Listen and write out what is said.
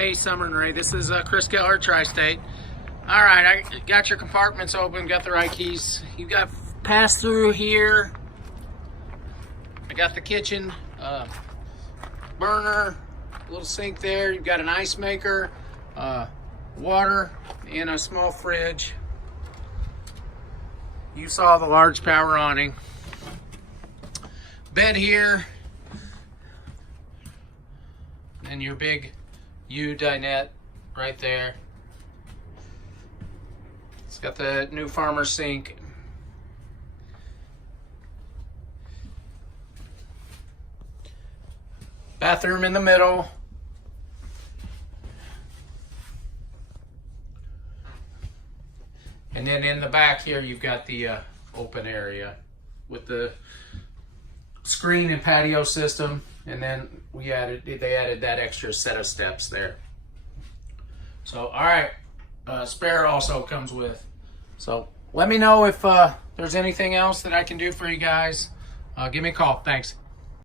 Hey, Summer and Ray, this is Chris Keller, Tri-State. All right, I got your compartments open, got the right keys. You got pass-through here. I got the kitchen burner, little sink there. You've got an ice maker, water, and a small fridge. You saw the large power awning. Bed here, and your big U dinette right there. It's got the new farmer sink. Bathroom in the middle. And then in the back here, you've got the open area with the screen and patio system. And then they added that extra set of steps there. So, all right, spare also comes with. So let me know if there's anything else that I can do for you guys. Give me a call. Thanks.